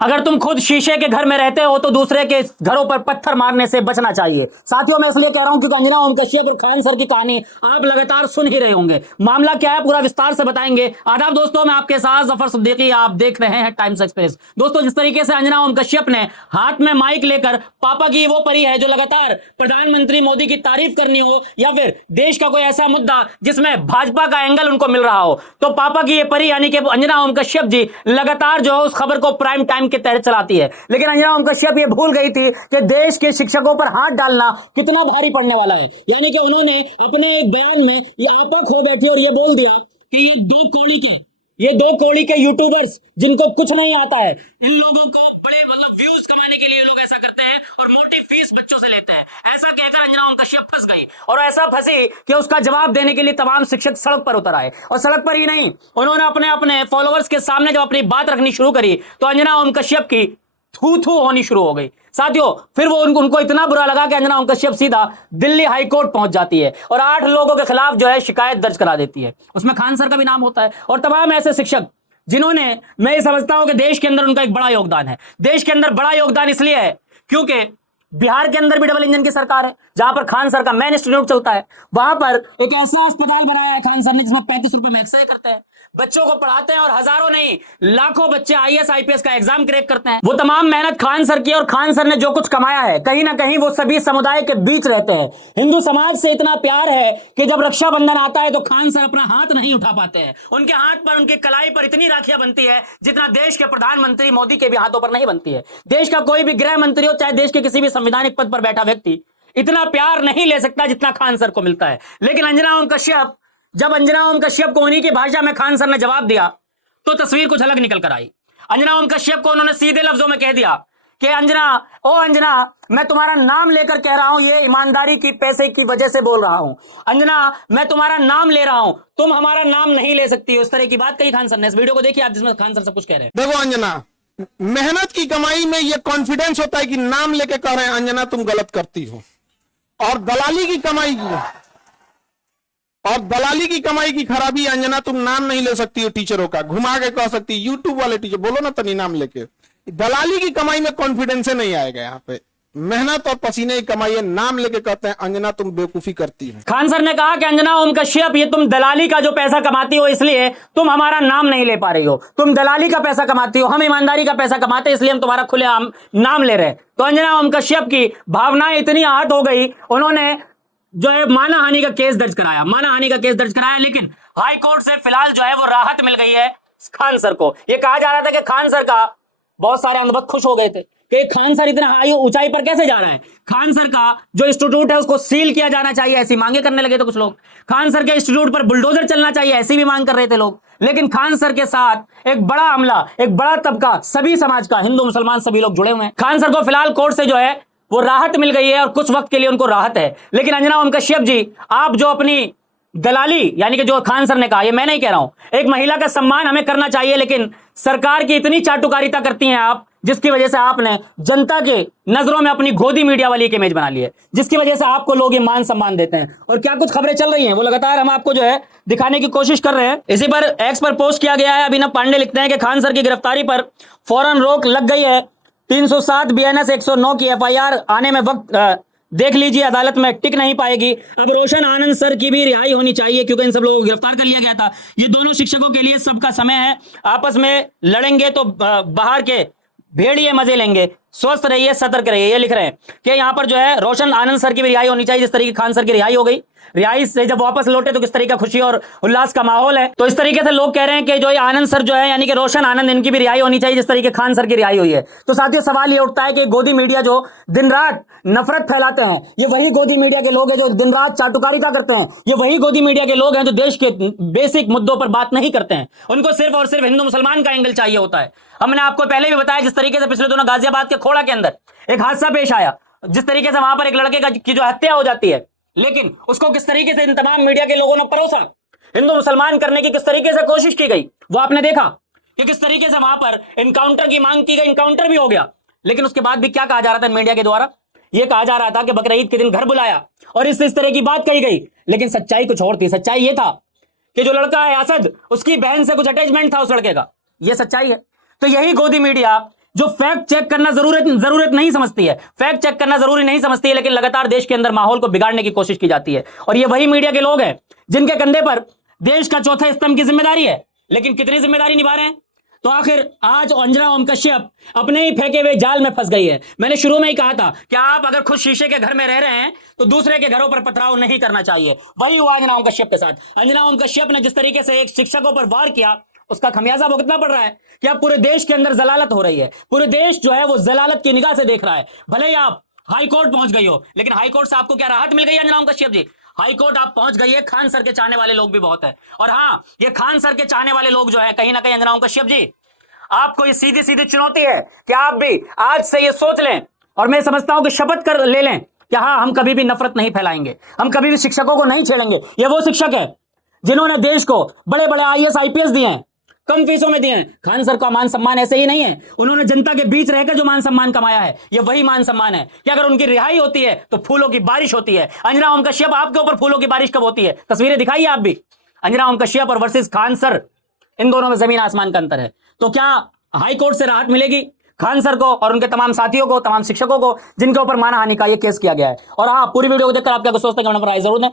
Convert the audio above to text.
अगर तुम खुद शीशे के घर में रहते हो तो दूसरे के घरों पर पत्थर मारने से बचना चाहिए। साथियों, मैं इसलिए कह रहा हूं क्योंकि अंजना ओम कश्यप और खान सर की कहानी आप लगातार सुन ही रहे होंगे। मामला क्या है पूरा विस्तार से बताएंगे। आदाब दोस्तों, मैं आपके साथ जफर सिद्दीकी, आप देख रहे हैं टाइम्स एक्सप्रेस। दोस्तों, जिस तरीके से अंजना ओम कश्यप ने हाथ में माइक लेकर पापा की वो परी है जो लगातार प्रधानमंत्री मोदी की तारीफ करनी हो या फिर देश का कोई ऐसा मुद्दा जिसमें भाजपा का एंगल उनको मिल रहा हो, तो पापा की ये परी यानी कि अंजना ओम कश्यप जी लगातार जो है उस खबर को प्राइम टाइम के तहत चलाती है। लेकिन अंजना ओम कश्यप ये भूल गई थी कि देश के शिक्षकों पर हाथ डालना कितना भारी पड़ने वाला है। यानी कि उन्होंने अपने एक बयान में ये आपा खो बैठी और ये बोल दिया कि ये दो कौड़ी के यूट्यूबर्स जिनको कुछ नहीं आता है, इन लोगों को बड़े व्यूज कमाने के लिए लोग ऐसा करते हैं और मोटी फीस बच्चों से लेते हैं। ऐसा कहकर अंजना ओम कश्यप फंस गई और ऐसा फंसी कि उसका जवाब देने के लिए तमाम शिक्षक सड़क पर उतर आए। और सड़क पर ही नहीं, उन्होंने अपने अपने फॉलोअर्स के सामने जब अपनी बात रखनी शुरू करी तो अंजना ओम कश्यप की थू थू होनी शुरू हो गई। साथियों, फिर वो उनको इतना बुरा लगा कि अंजना ओम कश्यप सीधा दिल्ली हाई कोर्ट पहुंच जाती है और 8 लोगों के खिलाफ जो है शिकायत दर्ज करा देती है। उसमें खान सर का भी नाम होता है और तमाम ऐसे शिक्षक जिन्होंने, मैं ये समझता हूं कि देश के अंदर उनका एक बड़ा योगदान है। देश के अंदर बड़ा योगदान इसलिए है क्योंकि बिहार के अंदर भी डबल इंजन की सरकार है, जहां पर खान सर का मैन इंस्टीट्यूट चलता है। वहां पर एक ऐसा अस्पताल बनाया है खान सर ने जिसमें 35 रुपए में एक्सरे करते हैं, बच्चों को पढ़ाते हैं और हजारों नहीं लाखों बच्चे आईएएस आईपीएस का एग्जाम क्रैक करते हैं। वो तमाम मेहनत खान सर की और खान सर ने जो कुछ कमाया है, कहीं ना कहीं वो सभी समुदाय के बीच रहते हैं। हिंदू समाज से इतना प्यार है कि जब रक्षाबंधन आता है तो खान सर अपना हाथ नहीं उठा पाते हैं। उनके हाथ पर, उनकी कलाई पर इतनी राखियां बनती है जितना देश के प्रधानमंत्री मोदी के भी हाथों पर नहीं बनती है। देश का कोई भी गृह मंत्री हो, चाहे देश के किसी भी संवैधानिक पद पर बैठा व्यक्ति इतना प्यार नहीं ले सकता जितना खान सर को मिलता है। लेकिन जब अंजना ओम कश्यप को उन्हीं की भाषा में खान सर ने जवाब दिया तो तस्वीर कुछ अलग निकल कर आई। अंजना ओम कश्यप को उन्होंने सीधे लफ्जों में कह दिया कि अंजना, मैं तुम्हारा नाम लेकर कह रहा हूं, ये ईमानदारी की पैसे की वजह से बोल रहा हूं। अंजना, मैं तुम्हारा नाम ले रहा हूं, तुम हमारा नाम नहीं ले सकती। उस तरह की बात कही खान सर ने। इस वीडियो को देखिए आप, जिसमें खान सर सब कुछ कह रहे हैं। देखो अंजना, मेहनत की कमाई में ये कॉन्फिडेंस होता है कि नाम लेके कह रहे हैं अंजना तुम गलत करती हो, और दलाली की कमाई की खराबी, अंजना तुम नाम नहीं ले सकती हो टीचरों का, घुमा के कह सकती है यूट्यूब वाले टीचर बोलो ना तनी नाम लेके। दलाली की कमाई में कॉन्फिडेंस नहीं आएगा। यहाँ पे मेहनत और पसीने की कमाई है, नाम लेके कहते हैं अंजना तुम बेवकूफी करती हो। खान सर ने कहा कि अंजना ओम कश्यप, ये तुम दलाली का जो पैसा कमाती हो इसलिए तुम हमारा नाम नहीं ले पा रही हो। तुम दलाली का पैसा कमाती हो, हम ईमानदारी का पैसा कमाते इसलिए हम तुम्हारा खुलेआम नाम ले रहे हैं। तो अंजना ओम कश्यप की भावनाएं इतनी आहत हो गई, उन्होंने जो है मानहानि का केस दर्ज कराया। लेकिन हाई कोर्ट से फिलहाल जो है वो राहत मिल गई है खान सर को। ये कहा जा रहा था कि खान सर का, बहुत सारे अंधभक्त खुश हो गए थे कि खान सर इतना हाई ऊंचाई पर कैसे जा रहा है। खान सर का जो इंस्टीट्यूट है उसको सील किया जाना चाहिए, ऐसी मांगे करने लगे थे कुछ लोग। खान सर के इंस्टीट्यूट पर बुलडोजर चलना चाहिए, ऐसी भी मांग कर रहे थे लोग। लेकिन खान सर के साथ एक बड़ा अमला, एक बड़ा तबका, सभी समाज का, हिंदू मुसलमान सभी लोग जुड़े हुए हैं। खान सर को फिलहाल कोर्ट से जो है वो राहत मिल गई है और कुछ वक्त के लिए उनको राहत है। लेकिन अंजना ओम कश्यप जी, आप जो अपनी दलाली, यानी कि जो खान सर ने कहा, ये मैं नहीं कह रहा हूं, एक महिला का सम्मान हमें करना चाहिए, लेकिन सरकार की इतनी चाटुकारिता करती हैं आप, जिसकी वजह से आपने जनता के नजरों में अपनी गोदी मीडिया वाली एक इमेज बना ली है, जिसकी वजह से आपको लोग ये मान सम्मान देते हैं। और क्या कुछ खबरें चल रही हैं वो लगातार हम आपको जो है दिखाने की कोशिश कर रहे हैं। इसी पर एक्स पर पोस्ट किया गया है। अभिनव पांडे लिखते हैं कि खान सर की गिरफ्तारी पर फौरन रोक लग गई है। 307 BNS 109 की FIR आने में वक्त देख लीजिए, अदालत में टिक नहीं पाएगी। अब रोशन आनंद सर की भी रिहाई होनी चाहिए क्योंकि इन सब लोगों को गिरफ्तार कर लिया गया था। ये दोनों शिक्षकों के लिए सबका समय है, आपस में लड़ेंगे तो बाहर के भेड़िए मजे लेंगे। स्वस्थ रहिए, सतर्क रहिए, ये लिख रहे हैं कि यहाँ पर जो है रोशन आनंद सर की भी रिहाई होनी चाहिए, जिस तरीके खान सर की रिहाई हो गई। रिहाई से जब वापस लौटे तो किस तरीके का खुशी और उल्लास का माहौल है। तो इस तरीके से लोग कह रहे हैं कि जो ये आनंद सर जो है, यानी कि रोशन आनंद, इनकी भी रिहाई होनी चाहिए जिस तरीके खान सर की रिहाई हुई है। तो साथियों, सवाल ये उठता है कि गोदी मीडिया जो दिन रात नफरत फैलाते हैं, ये वही गोदी मीडिया के लोग हैं जो दिन रात चाटुकारिता करते हैं। ये वही गोदी मीडिया के लोग हैं जो देश के बेसिक मुद्दों पर बात नहीं करते हैं। उनको सिर्फ और सिर्फ हिंदू मुसलमान का एंगल चाहिए होता है। हमने आपको पहले भी बताया जिस तरीके से पिछले दिनों गाजियाबाद के खोड़ा के अंदर एक हादसा पेश आया, जिस तरीके से वहां पर एक लड़के की जो हत्या हो जाती है, लेकिन उसको किस तरीके से इन तमाम मीडिया के लोगों ने परोसा, हिंदू मुसलमान करने की किस तरीके से कोशिश की गई, वो आपने देखा कि किस तरीके से वहां पर इनकाउंटर की मांग की गई। इनकाउंटर भी हो गया, लेकिन उसके बाद भी क्या कहा जा रहा था मीडिया के द्वारा? यह कहा जा रहा था कि बकरीद के दिन घर बुलाया और इस तरह की बात कही गई। लेकिन सच्चाई कुछ और थी। सच्चाई यह था कि जो लड़का है असद, उसकी बहन से कुछ अटैचमेंट था उस लड़के का। यह सच्चाई है। तो यही गोदी मीडिया जो फैक्ट चेक करना जरूरत नहीं समझती है, फैक्ट चेक करना जरूरी नहीं समझती है, लेकिन लगातार देश के अंदर माहौल को बिगाड़ने की कोशिश की जाती है। और ये वही मीडिया के लोग हैं जिनके कंधे पर देश का चौथा स्तंभ की जिम्मेदारी है, लेकिन कितनी जिम्मेदारी निभा रहे हैं? तो आखिर आज अंजना ओम कश्यप अपने ही फेंके हुए जाल में फंस गई है। मैंने शुरू में ही कहा था कि आप अगर खुद शीशे के घर में रह रहे हैं तो दूसरे के घरों पर पथराव नहीं करना चाहिए। वही हुआ अंजना ओम कश्यप के साथ। अंजना ओम कश्यप ने जिस तरीके से एक शिक्षकों पर वार किया, उसका खमियाजा भुगतना पड़ रहा है कि अब पूरे देश के अंदर जलालत हो रही है। पूरे देश जो है वो जलालत की निगाह से देख रहा है। भले ही आप हाई कोर्ट पहुंच गई हो, लेकिन हाई कोर्ट से आपको क्या राहत मिल गई अंजना ओम कश्यप जी? हाई कोर्ट आप पहुंच गई है, खान सर के चाहने वाले लोग भी बहुत है। और हाँ, ये खान सर के चाहने वाले लोग जो है कहीं ना कहीं अंजना ओम कश्यप जी, आपको ये सीधी सीधी चुनौती है कि आप भी आज से ये सोच लें, और मैं समझता हूं कि शपथ कर ले लें कि हाँ, हम कभी भी नफरत नहीं फैलाएंगे, हम कभी भी शिक्षकों को नहीं छेड़ेंगे। ये वो शिक्षक है जिन्होंने देश को बड़े बड़े आईएएस आईपीएस दिए हैं, कम फीसों में दिए हैं। खान सर का मान सम्मान ऐसे ही नहीं है, उन्होंने जनता के बीच रहकर जो मान सम्मान कमाया है, ये वही मान सम्मान है कि अगर उनकी रिहाई होती है तो फूलों की बारिश होती है। अंजना ओम कश्यप, आपके ऊपर फूलों की बारिश कब होती है? तस्वीरें दिखाइए आप भी। अंजना ओम कश्यप और वर्सेस खान सर, इन दोनों में जमीन आसमान का अंतर है। तो क्या हाई कोर्ट से राहत मिलेगी खान सर को और उनके तमाम साथियों को, तमाम शिक्षकों को जिनके ऊपर मानहानि का ये केस किया गया है? और हाँ, पूरी वीडियो को देखकर आप क्या सोचते हैं कमेंट पर राय जरूर दें।